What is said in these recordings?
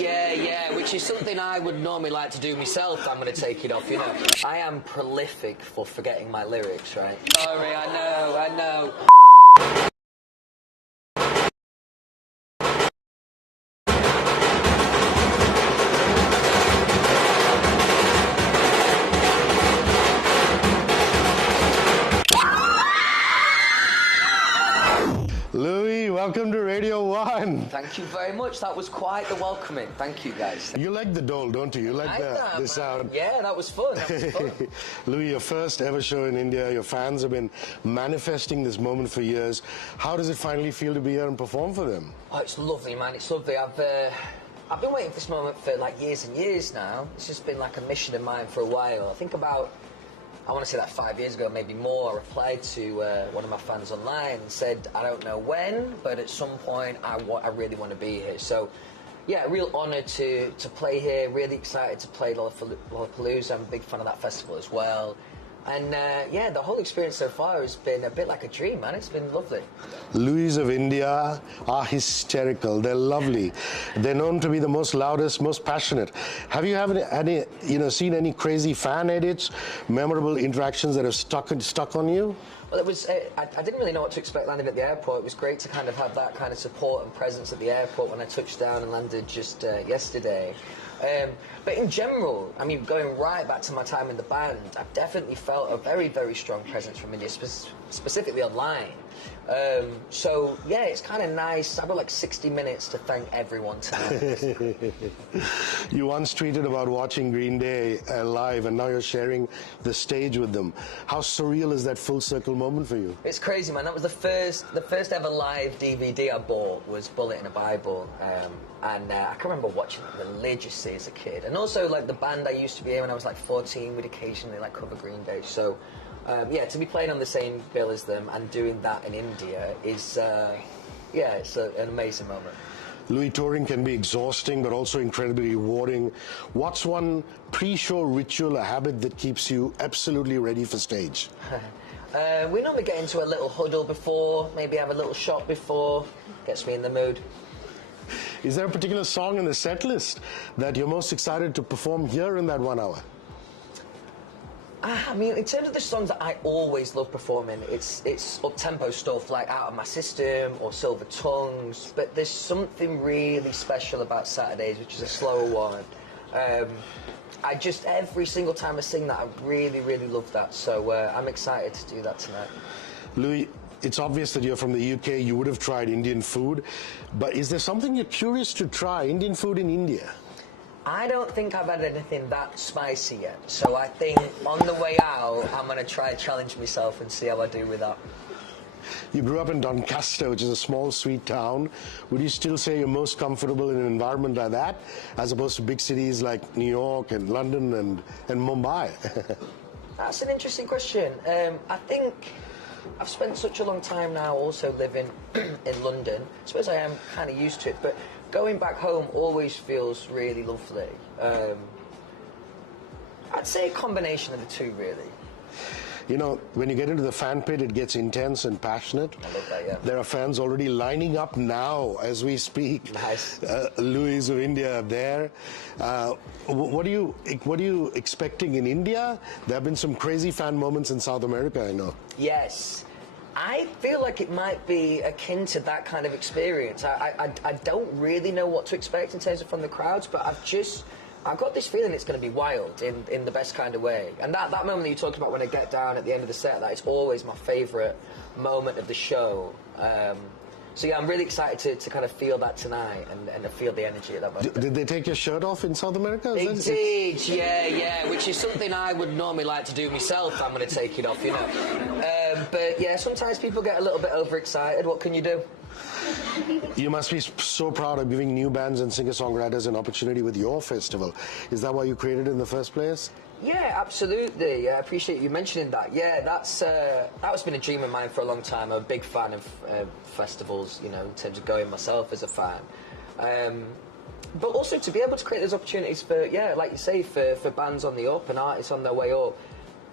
yeah, which is something I would normally like to do myself. I'm going to take it off, you know. I am prolific for forgetting my lyrics, right? Sorry, I know. Louis, welcome to Radio 1. Thank you very much. That was quite the welcoming. Thank you, guys. You like the dole, don't you? You like the sound. Yeah, that was fun. Louis, your first ever show in India. Your fans have been manifesting this moment for years. How does it finally feel to be here and perform for them? Oh, it's lovely, man. It's lovely. I've been waiting for this moment for like years and years now. It's just been like a mission of mine for a while. I want to say that 5 years ago, maybe more, I replied to one of my fans online and said, I don't know when, but at some point I really want to be here. So, yeah, real honour to play here, really excited to play Lollapalooza. I'm a big fan of that festival as well. And, yeah, the whole experience so far has been a bit like a dream, man. It's been lovely. Louis of India are hysterical. They're lovely. They're known to be the most loudest, most passionate. Have you seen any crazy fan edits, memorable interactions that have stuck on you? Well, it was. I didn't really know what to expect landing at the airport. It was great to kind of have that kind of support and presence at the airport when I touched down and landed just yesterday. But in general, I mean, going right back to my time in the band, I've definitely felt a very, very strong presence from India, specifically online. So, yeah, it's kind of nice. I've got like 60 minutes to thank everyone tonight. You once tweeted about watching Green Day live, and now you're sharing the stage with them. How surreal is that full circle moment for you? It's crazy, man. That was the first ever live DVD I bought was Bullet in a Bible. And I can remember watching it religiously as a kid. And also, like, the band I used to be in when I was, like, 14 would occasionally, like, cover Green Day. So, yeah, to be playing on the same bill as them and doing that in India is, yeah, it's an amazing moment. Louis, touring can be exhausting, but also incredibly rewarding. What's one pre-show ritual, a habit that keeps you absolutely ready for stage? We normally get into a little huddle before, maybe have a little shot before, gets me in the mood. Is there a particular song in the set list that you're most excited to perform here in that 1 hour? I mean, in terms of the songs that I always love performing, it's up-tempo stuff like Out of My System or Silver Tongues, but there's something really special about Saturdays, which is a slower one. Every single time I sing that, I really, really love that, so I'm excited to do that tonight. Louis, it's obvious that you're from the UK, you would have tried Indian food, but is there something you're curious to try, Indian food in India? I don't think I've had anything that spicy yet, so I think on the way out, I'm going to try and challenge myself and see how I do with that. You grew up in Doncaster, which is a small, sweet town. Would you still say you're most comfortable in an environment like that, as opposed to big cities like New York and London and Mumbai? That's an interesting question. I think I've spent such a long time now also living in London. I suppose I am kind of used to it, but going back home always feels really lovely. I'd say a combination of the two, really. You know, when you get into the fan pit, it gets intense and passionate. I love that, yeah. There are fans already lining up now as we speak. Nice. Louis of India there. What are you expecting in India? There have been some crazy fan moments in South America, I know. Yes. I feel like it might be akin to that kind of experience. I don't really know what to expect in terms of from the crowds, but I've got this feeling it's going to be wild in the best kind of way. And that moment that you talked about when I get down at the end of the set, that is always my favourite moment of the show. So yeah, I'm really excited to kind of feel that tonight and to feel the energy at that moment. Did they take your shirt off in South America? They did, yeah, which is something I would normally like to do myself. I'm going to take it off, you know. But yeah, sometimes people get a little bit overexcited. What can you do? You must be so proud of giving new bands and singer-songwriters an opportunity with your festival. Is that why you created it in the first place? Yeah, absolutely. Yeah, I appreciate you mentioning that. Yeah, that's been a dream of mine for a long time. I'm a big fan of festivals, you know, in terms of going myself as a fan. But also to be able to create those opportunities for, yeah, like you say, for bands on the up and artists on their way up.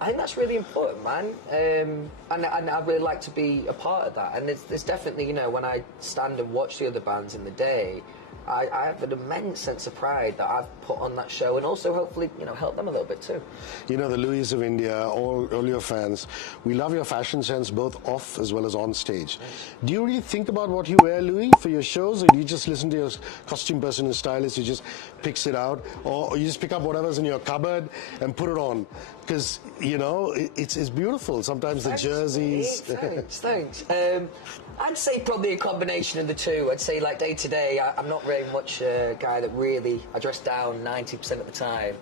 I think that's really important, man. And I'd really like to be a part of that. And there's definitely, you know, when I stand and watch the other bands in the day, I have an immense sense of pride that I've put on that show, and also hopefully, you know, help them a little bit too. You know, the Louis of India, all your fans, we love your fashion sense both off as well as on stage. Do you really think about what you wear, Louis, for your shows, or do you just listen to your costume person and stylist who just picks it out, or you just pick up whatever's in your cupboard and put it on? Because, you know, it's beautiful. Sometimes the jerseys. Thanks. I'd say probably a combination of the two. I'd say like day to day, I'm not very much a guy that really, I dress down 90% of the time.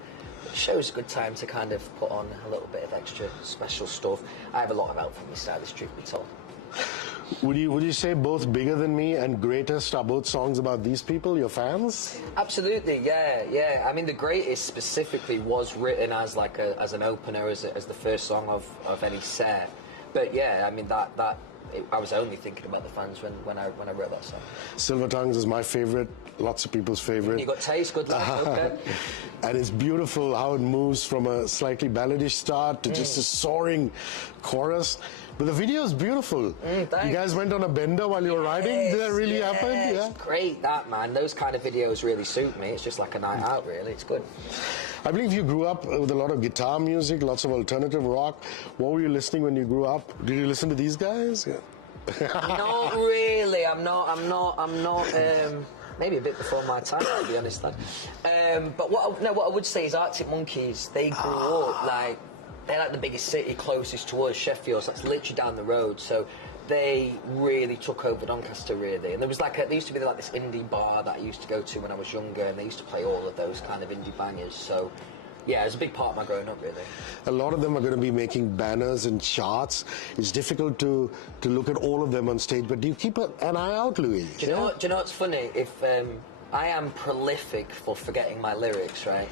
The show's a good time to kind of put on a little bit of extra special stuff. I have a lot of help from my stylist, truth be told. Would you say both Bigger Than Me and Greatest are both songs about these people, your fans? Absolutely, yeah. I mean, The Greatest specifically was written as like as an opener, as the first song of any set. But yeah, I mean I was only thinking about the fans when I wrote that song. Silver Tongues is my favorite, lots of people's favorite. You got taste, good luck, okay. And it's beautiful how it moves from a slightly balladish start to just a soaring chorus. But the video is beautiful. You guys went on a bender while you were riding? Did that really happen? Yeah. It's great, that, man. Those kind of videos really suit me. It's just like a night out, really. It's good. I believe you grew up with a lot of guitar music, lots of alternative rock. What were you listening when you grew up? Did you listen to these guys? Yeah. Not really. I'm not. Maybe a bit before my time, to be honest, lad. But what I would say is Arctic Monkeys. They grew up like they're like the biggest city closest to us, Sheffield. So that's literally down the road. So they really took over Doncaster, really. And there used to be like this indie bar that I used to go to when I was younger, and they used to play all of those kind of indie bangers. So yeah, it was a big part of my growing up, really. A lot of them are going to be making banners and charts. It's difficult to look at all of them on stage, but do you keep an eye out, Louis? Do you know what's funny? If I am prolific for forgetting my lyrics, right?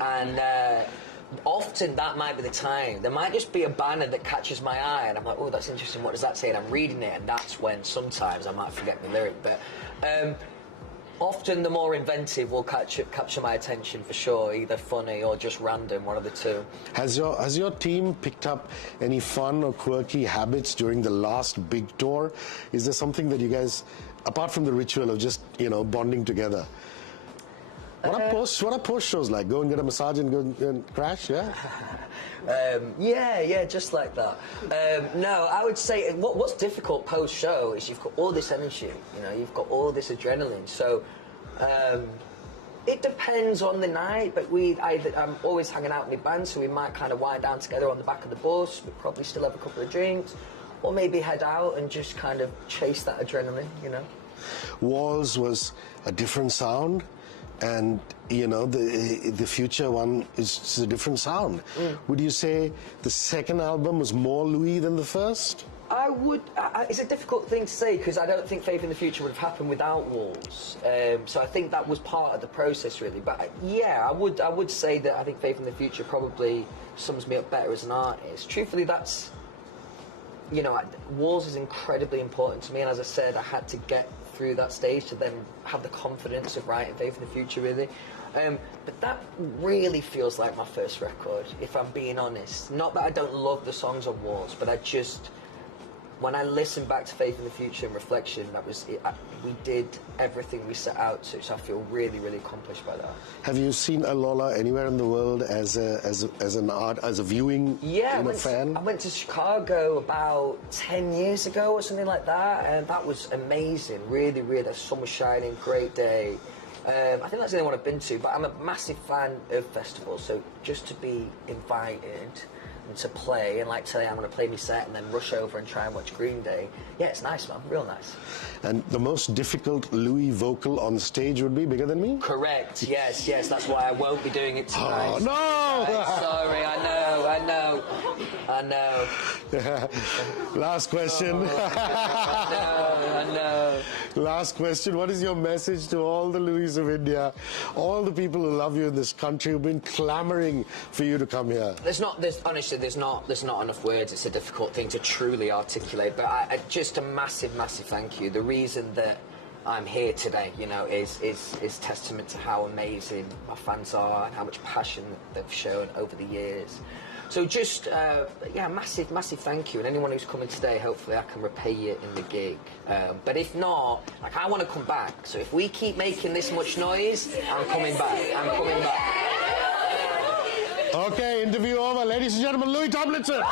And often that might be the time. There might just be a banner that catches my eye, and I'm like, oh, that's interesting. What does that say? And I'm reading it, and that's when sometimes I might forget my lyric. But often the more inventive will capture my attention for sure, either funny or just random, one of the two. Has your team picked up any fun or quirky habits during the last big tour? Is there something that you guys, apart from the ritual of just, you know, bonding together? What are post shows like? Go and get a massage and go and crash, yeah? Yeah, just like that. No, I would say what's difficult post show is you've got all this energy, you know, you've got all this adrenaline. So it depends on the night, but I'm always hanging out with my band, so we might kind of wind down together on the back of the bus. We probably still have a couple of drinks, or maybe head out and just kind of chase that adrenaline, you know. Walls was a different sound. And, you know, the future one is a different sound. Would you say the second album was more Louis than the first? I would. It's a difficult thing to say because I don't think Faith in the Future would have happened without Walls. So I think that was part of the process, really. But yeah, I would say that I think Faith in the Future probably sums me up better as an artist. Truthfully, that's, you know, Walls is incredibly important to me, and as I said, I had to get through that stage to then have the confidence of writing Faith in the Future, really. But that really feels like my first record, if I'm being honest. Not that I don't love the songs on Walls, but when I listen back to Faith in the Future and reflection, that was it. We did everything we set out to, so I feel really, really accomplished by that. Have you seen Alola anywhere in the world as a viewing fan? I went to Chicago about 10 years ago or something like that, and that was amazing. Really, really, the sun was shining, great day. I think that's the only one I've been to, but I'm a massive fan of festivals, so just to be invited and to play, and like today I'm going to play my set and then rush over and try and watch Green Day. Yeah, it's nice, man, real nice. And the most difficult Louis vocal on stage would be Bigger Than Me? Correct, yes, that's why I won't be doing it tonight. Oh, no! Sorry, I know. Last question. I know. Last question. What is your message to all the Louis of India, all the people who love you in this country who've been clamoring for you to come here? Honestly, there's not enough words. It's a difficult thing to truly articulate. But I just a massive thank you. The reason that I'm here today, you know, is testament to how amazing my fans are and how much passion they've shown over the years. So just, yeah, massive thank you. And anyone who's coming today, hopefully I can repay you in the gig. But if not, like, I want to come back. So if we keep making this much noise, I'm coming back. I'm coming back. Okay, interview over. Ladies and gentlemen, Louis Tomlinson.